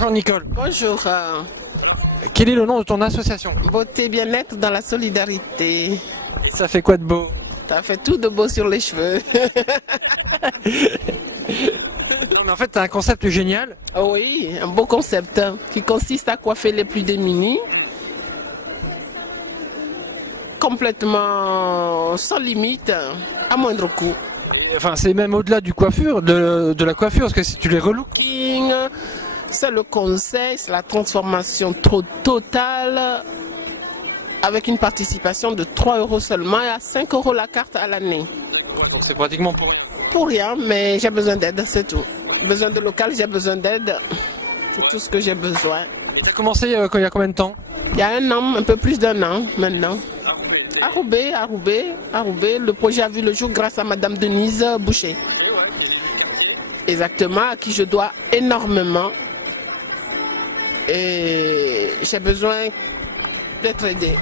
Bonjour Nicole. Bonjour. Quel est le nom de ton association? Beauté bien-être dans la solidarité. Ça fait quoi de beau? Ça fait tout de beau sur les cheveux. Non, mais en fait, t'as un concept génial. Oui, un beau concept qui consiste à coiffer les plus démunis. Complètement sans limite, à moindre coût. Enfin, c'est même au-delà du coiffure, de la coiffure, parce que si tu les relooks. C'est le conseil, c'est la transformation totale avec une participation de 3 € seulement et à 5 € la carte à l'année. Donc c'est pratiquement pour rien. Pour rien, mais j'ai besoin d'aide, c'est tout. Besoin de local, j'ai besoin d'aide. C'est tout ce que j'ai besoin. Tu as commencé il y a combien de temps? Il y a un an, un peu plus d'un an maintenant. À Roubaix. Le projet a vu le jour grâce à Madame Denise Boucher. Exactement, à qui je dois énormément. Et j'ai besoin d'être aidé.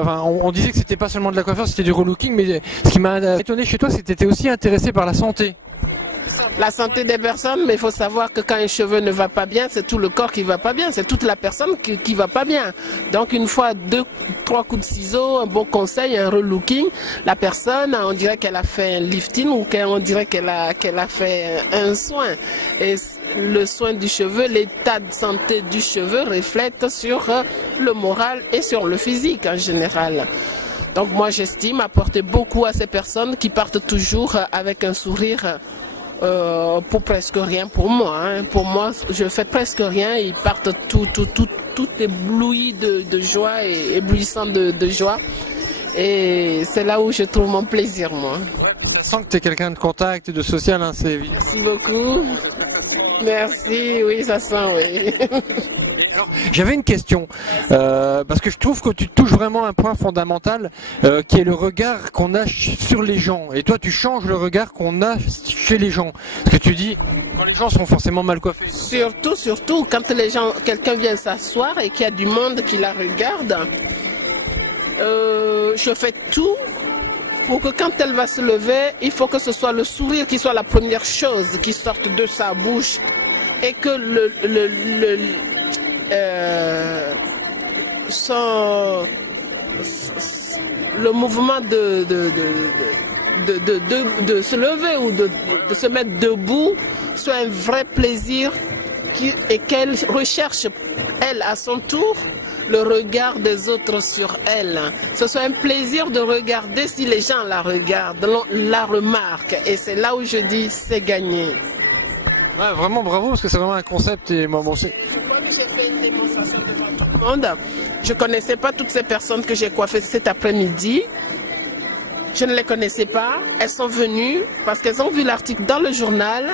Enfin, on disait que c'était pas seulement de la coiffure, c'était du relooking, mais ce qui m'a étonné chez toi, c'est que tu étais aussi intéressé par la santé. La santé des personnes, mais il faut savoir que quand un cheveu ne va pas bien, c'est tout le corps qui va pas bien, c'est toute la personne qui va pas bien. Donc une fois 2-3 coups de ciseaux, un bon conseil, un relooking, la personne, on dirait qu'elle a fait un lifting ou on dirait qu'elle a fait un soin. Et le soin du cheveu, l'état de santé du cheveu reflète sur le moral et sur le physique en général. Donc moi j'estime apporter beaucoup à ces personnes qui partent toujours avec un sourire pour presque rien pour moi. Pour moi, je fais presque rien. Ils partent tout éblouis de joie et éblouissants de joie. Et c'est là où je trouve mon plaisir, moi. Je sens que tu es quelqu'un de contact et de social, hein, c'est évident. Merci beaucoup. Merci, oui, ça sent, oui. J'avais une question, parce que je trouve que tu touches vraiment un point fondamental, qui est le regard qu'on a sur les gens. Et toi, tu changes le regard qu'on a chez les gens. Parce que tu dis, quand les gens sont forcément mal coiffés. Surtout, quand quelqu'un vient s'asseoir et qu'il y a du monde qui la regarde, je fais tout pour que quand elle va se lever, il faut que ce soit le sourire qui soit la première chose qui sorte de sa bouche et que le mouvement de se lever ou de se mettre debout soit un vrai plaisir et qu'elle recherche, elle, à son tour, le regard des autres sur elle. Ce soit un plaisir de regarder si les gens la regardent, la remarquent. Et c'est là où je dis, c'est gagné. Ouais, vraiment bravo, parce que c'est vraiment un concept. Et moi, bon, je connaissais pas toutes ces personnes que j'ai coiffées cet après-midi. Je ne les connaissais pas. Elles sont venues parce qu'elles ont vu l'article dans le journal.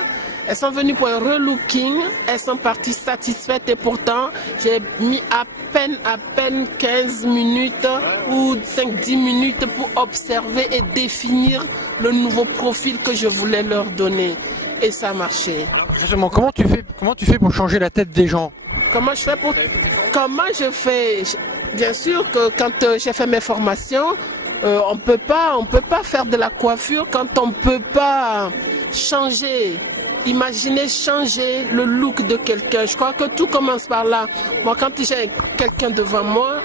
Elles sont venues pour un relooking. Elles sont parties satisfaites et pourtant, j'ai mis à peine 15 minutes ou 5-10 minutes pour observer et définir le nouveau profil que je voulais leur donner. Et ça a marché. Justement, comment tu fais pour changer la tête des gens? Comment je fais? Bien sûr que quand j'ai fait mes formations, on peut pas faire de la coiffure quand on peut pas changer. Imaginez changer le look de quelqu'un. Je crois que tout commence par là. Moi, quand j'ai quelqu'un devant moi,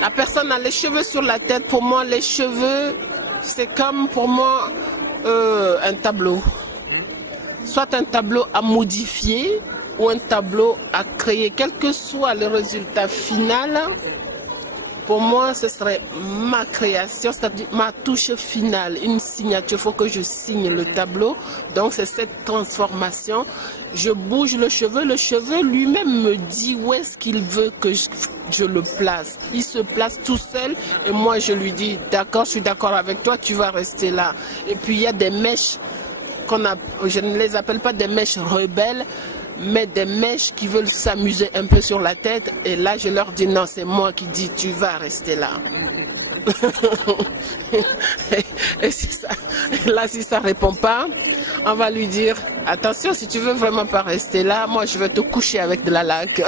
la personne a les cheveux sur la tête. Pour moi, les cheveux, c'est comme pour moi un tableau. Soit un tableau à modifier ou un tableau à créer. Quel que soit le résultat final, pour moi, ce serait ma création, c'est-à-dire ma touche finale, une signature. Il faut que je signe le tableau. Donc, c'est cette transformation. Je bouge le cheveu lui-même me dit où est-ce qu'il veut que je le place. Il se place tout seul et moi, je lui dis, d'accord, je suis d'accord avec toi, tu vas rester là. Et puis, il y a des mèches je ne les appelle pas des mèches rebelles, mais des mèches qui veulent s'amuser un peu sur la tête. Et là, je leur dis non, c'est moi qui dis tu vas rester là. Et si ça répond pas, on va lui dire attention, si tu veux vraiment pas rester là, moi je vais te coucher avec de la laque.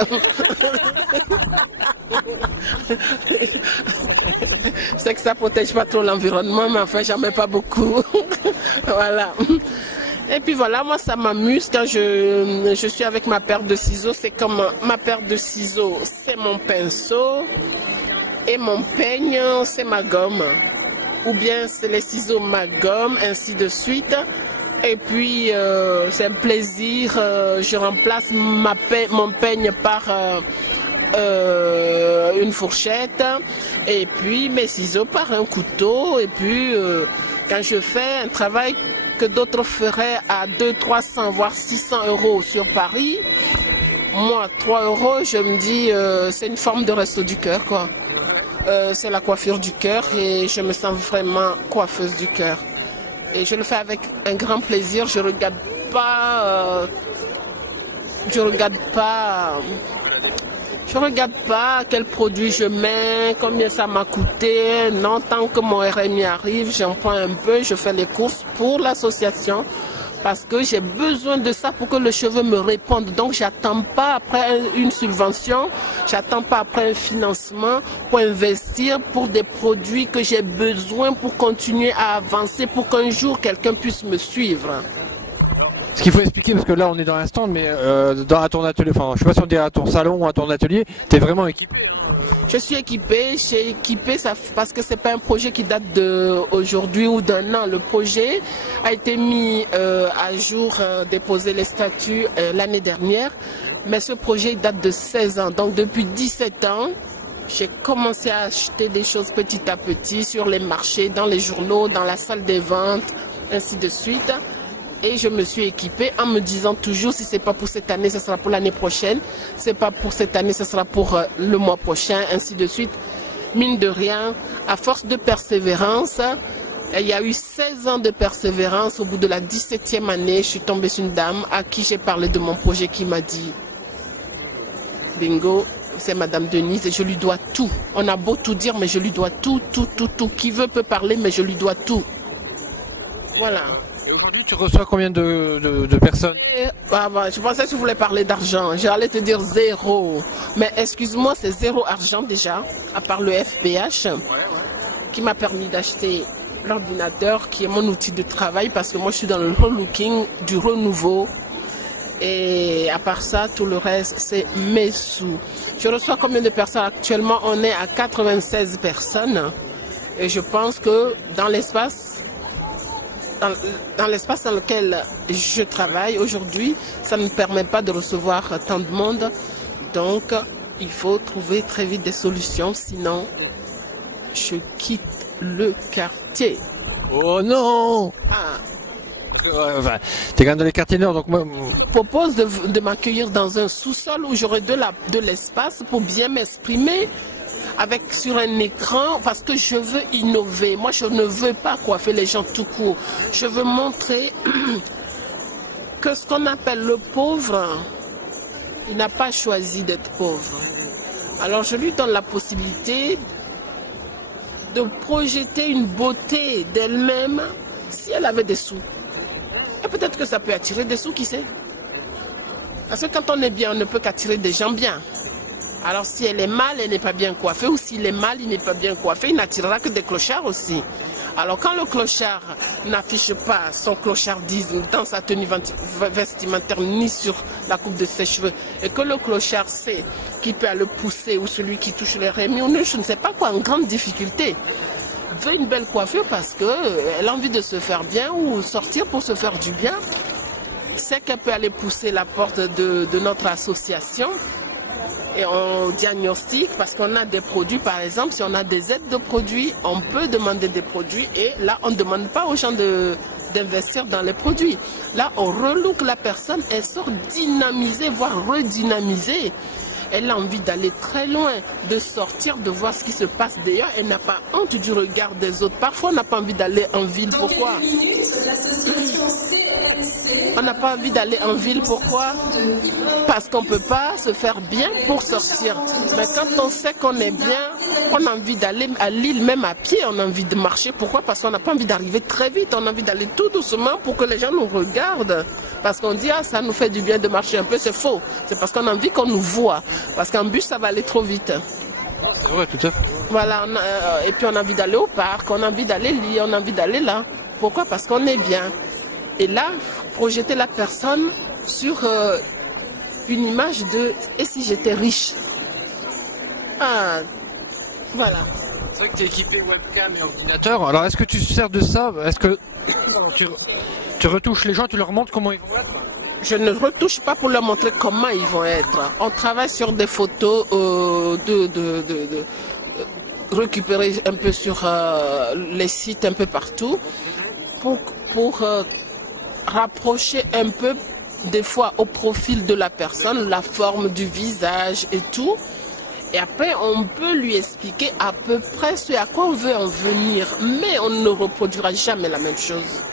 C'est que ça protège pas trop l'environnement, mais enfin j'en mets pas beaucoup. Voilà. Et puis voilà, moi ça m'amuse quand je suis avec ma paire de ciseaux. C'est comme ma paire de ciseaux, c'est mon pinceau. Et mon peigne, c'est ma gomme. Ou bien c'est les ciseaux, ma gomme, ainsi de suite. Et puis c'est un plaisir, je remplace mon peigne par une fourchette. Et puis mes ciseaux par un couteau. Et puis quand je fais un travail que d'autres feraient à 200, 300, voire 600 € sur Paris, moi 3 €, je me dis c'est une forme de resto du cœur, quoi. C'est la coiffure du cœur et je me sens vraiment coiffeuse du cœur. Et je le fais avec un grand plaisir. Je regarde pas quel produit je mets, combien ça m'a coûté. Non, tant que mon RMI arrive, j'en prends un peu, je fais les courses pour l'association. Parce que j'ai besoin de ça pour que le cheveu me réponde. Donc, j'attends pas après une subvention, j'attends pas après un financement pour investir pour des produits que j'ai besoin pour continuer à avancer, pour qu'un jour quelqu'un puisse me suivre. Ce qu'il faut expliquer, parce que là on est dans un stand, mais à ton atelier, enfin je sais pas si on dirait à ton salon ou à ton atelier, tu es vraiment équipé. Je suis équipée, j'ai équipé ça parce que c'est pas un projet qui date d'aujourd'hui ou d'un an. Le projet a été mis à jour, déposé les statuts l'année dernière, mais ce projet date de 16 ans. Donc depuis 17 ans, j'ai commencé à acheter des choses petit à petit sur les marchés, dans les journaux, dans la salle des ventes, ainsi de suite. Et je me suis équipée en me disant toujours, si c'est pas pour cette année, ce sera pour l'année prochaine. C'est pas pour cette année, ce sera pour le mois prochain, ainsi de suite. Mine de rien, à force de persévérance, il y a eu 16 ans de persévérance. Au bout de la 17e année, je suis tombée sur une dame à qui j'ai parlé de mon projet qui m'a dit, bingo, c'est Madame Denise et je lui dois tout. On a beau tout dire, mais je lui dois tout. Qui veut peut parler, mais je lui dois tout. Voilà. Aujourd'hui, tu reçois combien de personnes? Je pensais que tu voulais parler d'argent. J'allais te dire 0. Mais excuse-moi, c'est 0 argent déjà, à part le FPH, qui m'a permis d'acheter l'ordinateur, qui est mon outil de travail, parce que moi, je suis dans le relooking, du renouveau. Et à part ça, tout le reste, c'est mes sous. Je reçois combien de personnes? Actuellement, on est à 96 personnes. Et je pense que dans l'espace dans lequel je travaille aujourd'hui, ça ne me permet pas de recevoir tant de monde. Donc, il faut trouver très vite des solutions. Sinon, je quitte le quartier. Oh non! Enfin, t'es quand même dans les quartiers nord, donc moi... Je propose de m'accueillir dans un sous-sol où j'aurai de l'espace pour bien m'exprimer. Sur un écran, parce que je veux innover. Moi, je ne veux pas coiffer les gens tout court. Je veux montrer que ce qu'on appelle le pauvre, il n'a pas choisi d'être pauvre. Alors, je lui donne la possibilité de projeter une beauté d'elle-même si elle avait des sous. Et peut-être que ça peut attirer des sous, qui sait? Parce que quand on est bien, on ne peut qu'attirer des gens bien. Alors si elle est mal, elle n'est pas bien coiffée, ou s'il est mal, il n'est pas bien coiffé, il n'attirera que des clochards aussi. Alors quand le clochard n'affiche pas son clochardisme dans sa tenue vestimentaire ni sur la coupe de ses cheveux, et que le clochard sait qui peut le pousser, ou celui qui touche les remis, ou je ne sais pas quoi, en grande difficulté, veut une belle coiffure parce qu'elle a envie de se faire bien ou sortir pour se faire du bien, c'est qu'elle peut aller pousser la porte de notre association. Et on diagnostique parce qu'on a des produits, par exemple, si on a des aides de produits, on peut demander des produits et là, on ne demande pas aux gens d'investir dans les produits. Là, on relook la personne, elle sort dynamisée, voire redynamisée. Elle a envie d'aller très loin, de sortir, de voir ce qui se passe d'ailleurs. Elle n'a pas honte du regard des autres. Parfois, on n'a pas envie d'aller en ville. Pourquoi? On n'a pas envie d'aller en ville. Pourquoi? Parce qu'on ne peut pas se faire bien pour sortir. Mais quand on sait qu'on est bien, on a envie d'aller à Lille, même à pied, on a envie de marcher. Pourquoi? Parce qu'on n'a pas envie d'arriver très vite. On a envie d'aller tout doucement pour que les gens nous regardent. Parce qu'on dit, ah, ça nous fait du bien de marcher un peu. C'est faux. C'est parce qu'on a envie qu'on nous voit. Parce qu'en bus, ça va aller trop vite. Ouais, tout à fait. Voilà, et puis on a envie d'aller au parc, on a envie d'aller lire, on a envie d'aller là. Pourquoi? Parce qu'on est bien. Et là, projeter la personne sur une image de « et si j'étais riche ?» Ah, voilà. C'est vrai que tu es équipé webcam et ordinateur. Alors, est-ce que tu sers de ça? Est-ce que tu retouches les gens, tu leur montres comment ils vont être? Je ne retouche pas pour leur montrer comment ils vont être. On travaille sur des photos récupérées un peu sur les sites un peu partout pour rapprocher un peu des fois au profil de la personne, la forme du visage et tout. Et après, on peut lui expliquer à peu près ce à quoi on veut en venir. Mais on ne reproduira jamais la même chose.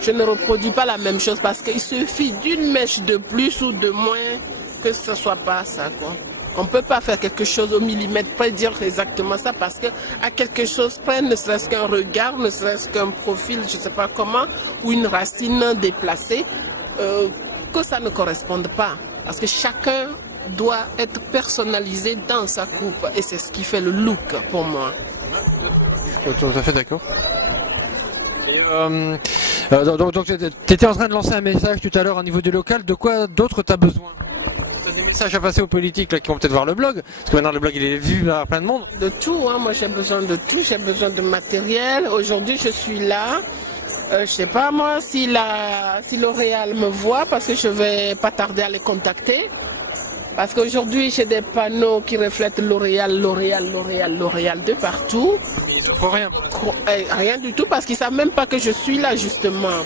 Je ne reproduis pas la même chose parce qu'il suffit d'une mèche de plus ou de moins que ce ne soit pas ça, quoi. On ne peut pas faire quelque chose au millimètre près, dire exactement ça parce que à quelque chose près, ne serait-ce qu'un regard, ne serait-ce qu'un profil, je ne sais pas comment, ou une racine déplacée, que ça ne corresponde pas. Parce que chacun doit être personnalisé dans sa coupe et c'est ce qui fait le look pour moi. Je suis tout à fait d'accord. Donc tu étais en train de lancer un message tout à l'heure au niveau du local. De quoi d'autre tu as besoin? Tu as des messages à passer aux politiques là, qui vont peut-être voir le blog. Parce que maintenant le blog il est vu par plein de monde. De tout, hein. Moi j'ai besoin de tout. J'ai besoin de matériel. Aujourd'hui je suis là. Je sais pas moi si L'Oréal me voit parce que je vais pas tarder à les contacter. Parce qu'aujourd'hui j'ai des panneaux qui reflètent L'Oréal, L'Oréal, L'Oréal, L'Oréal de partout. Pour rien. Rien du tout parce qu'ils savent même pas que je suis là justement.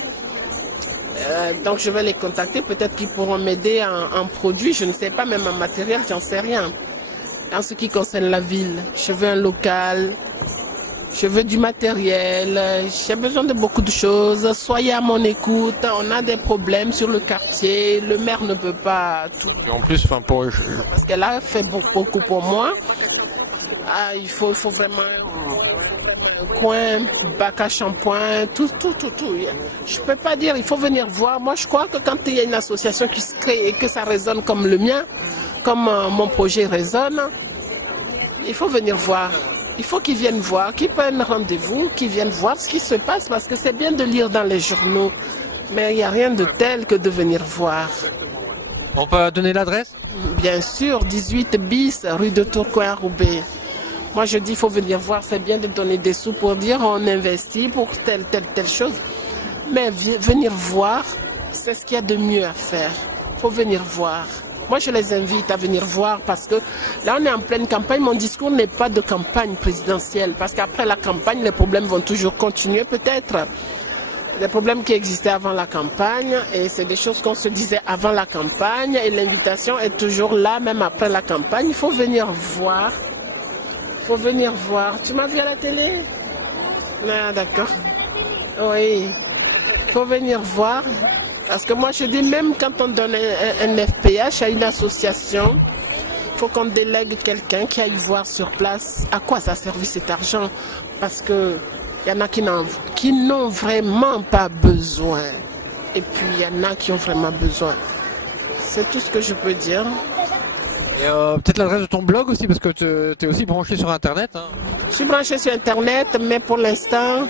Donc je vais les contacter, peut-être qu'ils pourront m'aider en produit, je ne sais pas, même en matériel, j'en sais rien. En ce qui concerne la ville, je veux un local, je veux du matériel, j'ai besoin de beaucoup de choses. Soyez à mon écoute, on a des problèmes sur le quartier, le maire ne peut pas tout. Et en plus, parce qu'elle a fait beaucoup pour moi. Ah, il faut vraiment coin, bac à shampoing, tout. Je peux pas dire, il faut venir voir. Moi, je crois que quand il y a une association qui se crée et que ça résonne comme le mien, comme mon projet résonne, il faut venir voir. Il faut qu'ils viennent voir, qu'ils prennent rendez-vous, qu'ils viennent voir ce qui se passe, parce que c'est bien de lire dans les journaux, mais il n'y a rien de tel que de venir voir. On peut donner l'adresse? Bien sûr, 18 bis, rue de Tourcoing à Roubaix. Moi, je dis, il faut venir voir, c'est bien de donner des sous pour dire on investit pour telle chose. Mais venir voir, c'est ce qu'il y a de mieux à faire. Il faut venir voir. Moi, je les invite à venir voir parce que là, on est en pleine campagne. Mon discours n'est pas de campagne présidentielle parce qu'après la campagne, les problèmes vont toujours continuer peut-être. Les problèmes qui existaient avant la campagne et c'est des choses qu'on se disait avant la campagne et l'invitation est toujours là, même après la campagne. Il faut venir voir. Il faut venir voir. Tu m'as vu à la télé? Ah, d'accord. Oui. Il faut venir voir. Parce que moi, je dis, même quand on donne un FPH à une association, il faut qu'on délègue quelqu'un qui aille voir sur place à quoi ça a servi cet argent. Parce que il y en a qui n'ont vraiment pas besoin. Et puis, il y en a qui ont vraiment besoin. C'est tout ce que je peux dire. Et peut-être l'adresse de ton blog aussi, parce que tu es aussi branché sur Internet. Hein. Je suis branché sur Internet, mais pour l'instant,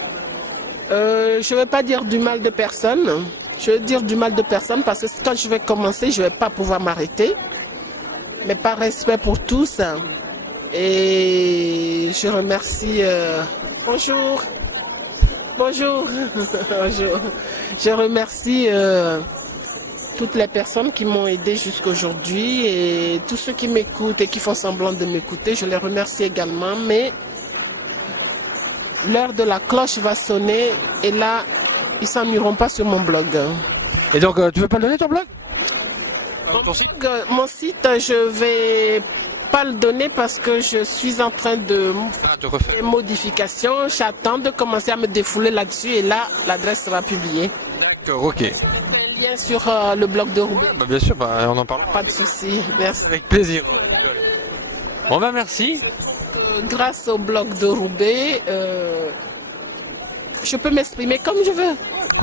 je ne vais pas dire du mal de personne. Je vais dire du mal de personne parce que quand je vais commencer, je ne vais pas pouvoir m'arrêter. Mais par respect pour tous. Et je remercie... Bonjour. Bonjour. Bonjour. Je remercie toutes les personnes qui m'ont aidé jusqu'aujourd'hui et tous ceux qui m'écoutent et qui font semblant de m'écouter. Je les remercie également. Mais l'heure de la cloche va sonner et là, ils s'ennuieront pas sur mon blog. Et donc, tu veux pas le donner ton blog? Mon site, je vais pas le donner parce que je suis en train de faire modifications. J'attends de commencer à me défouler là-dessus et là, l'adresse sera publiée. D'accord, ok. Un lien sur le blog de Roubaix. Bah, bien sûr, bah, on en parle. Pas de souci, merci. Avec plaisir. Bon bah merci. Grâce au blog de Roubaix, je peux m'exprimer comme je veux.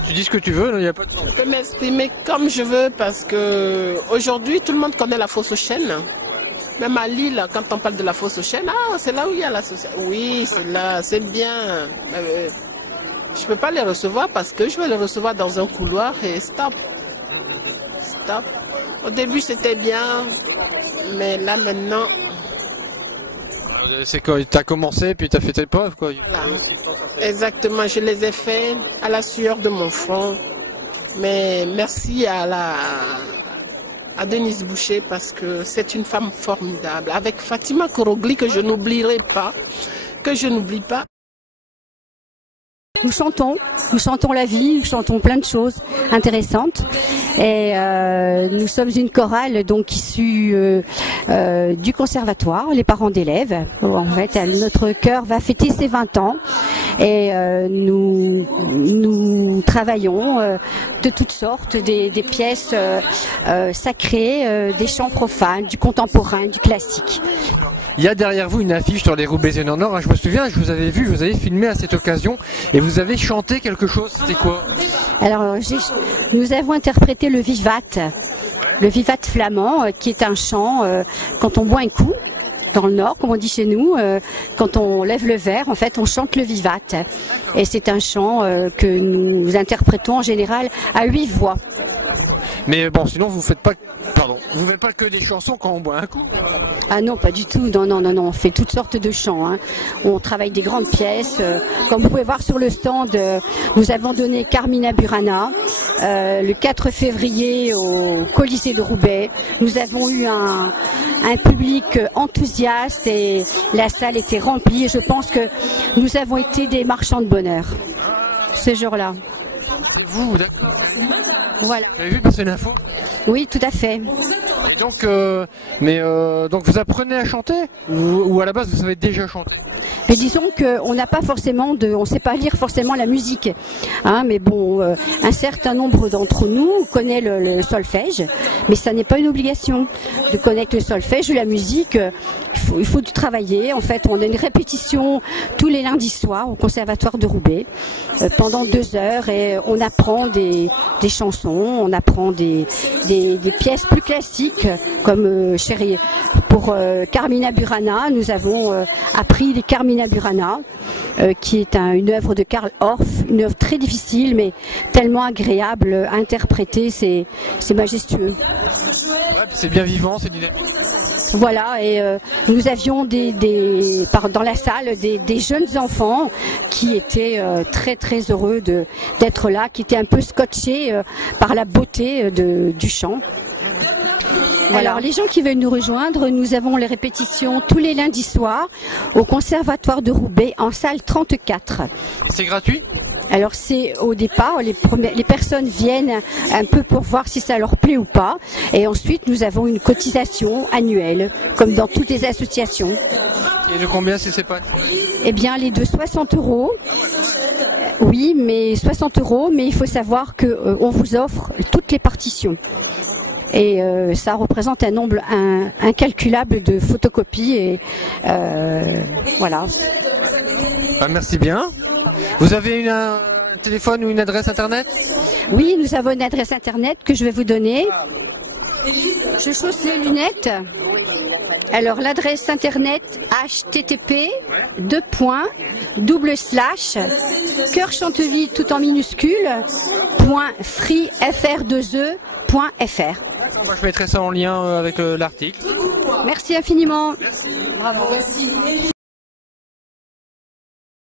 Tu dis ce que tu veux, il n'y a pas de temps. Je peux m'exprimer comme je veux parce que aujourd'hui tout le monde connaît la fosse aux chênes. Même à Lille, quand on parle de la fosse aux chênes, ah, c'est là où il y a l'association. Oui, c'est là, c'est bien. Je ne peux pas les recevoir parce que je vais les recevoir dans un couloir et stop. Stop. Au début, c'était bien, mais là, maintenant... C'est quand tu as commencé, puis tu as fait tes preuves, quoi. Là. Exactement, je les ai fait à la sueur de mon front. Mais merci à Denise Boucher parce que c'est une femme formidable. Avec Fatima Korogli que je n'oublierai pas, Nous chantons la vie, nous chantons plein de choses intéressantes. Et nous sommes une chorale donc issue du conservatoire, les parents d'élèves. En fait, notre chœur va fêter ses 20 ans et nous travaillons de toutes sortes, des pièces sacrées, des chants profanes, du contemporain, du classique. Il y a derrière vous une affiche sur les Roubaisiennes en or. Je me souviens, je vous avais vu, je vous avais filmé à cette occasion et vous avez chanté quelque chose. C'était quoi? Alors, nous avons interprété le vivat flamand, qui est un chant quand on boit un coup. Dans le Nord, comme on dit chez nous, quand on lève le verre, en fait, on chante le vivat. Et c'est un chant que nous interprétons en général à 8 voix. Mais bon, sinon vous faites pas que des chansons quand on boit un coup. Ah non, pas du tout. Non, on fait toutes sortes de chants. Hein. On travaille des grandes pièces. Comme vous pouvez voir sur le stand, nous avons donné Carmina Burana le 4 février au Colisée de Roubaix. Nous avons eu un public enthousiaste et la salle était remplie. Et je pense que nous avons été des marchands de bonheur ce jour-là. Vous, voilà. Vous avez vu passer l'info? Oui, tout à fait. Donc, donc vous apprenez à chanter ou à la base vous savez déjà chanter? Mais disons qu'on n'a pas forcément on sait pas lire forcément la musique, hein, mais bon, un certain nombre d'entre nous connaît le solfège, mais ça n'est pas une obligation de connaître le solfège ou la musique. Il faut du travailler. En fait, on a une répétition tous les lundis soirs au Conservatoire de Roubaix pendant 2 heures et on apprend des chansons, on apprend des pièces plus classiques comme pour Carmina Burana, nous avons appris les Carmina Burana, qui est une œuvre de Karl Orff, une œuvre très difficile mais tellement agréable à interpréter, c'est majestueux. Ouais, c'est bien vivant, c'est dynamique. Voilà, et nous avions dans la salle des jeunes enfants qui étaient très très heureux d'être là, qui étaient un peu scotchés par la beauté du chant. Voilà. Alors les gens qui veulent nous rejoindre, nous avons les répétitions tous les lundis soirs au Conservatoire de Roubaix en salle 34. C'est gratuit? Alors c'est au départ, les personnes viennent un peu pour voir si ça leur plaît ou pas. Et ensuite nous avons une cotisation annuelle, comme dans toutes les associations. Et de combien c'est pas? Eh bien les de 60 €. Oui, mais 60 €, mais il faut savoir qu'on vous offre toutes les partitions. Et ça représente un nombre incalculable de photocopies et voilà. Ah, merci bien. Vous avez un téléphone ou une adresse internet? Oui, nous avons une adresse internet que je vais vous donner. Je chausse les lunettes. Alors l'adresse internet http://cœur Chanteville tout en minuscule .freefr2e.fr. Moi, je mettrai ça en lien avec l'article. Merci infiniment. Merci. Bravo.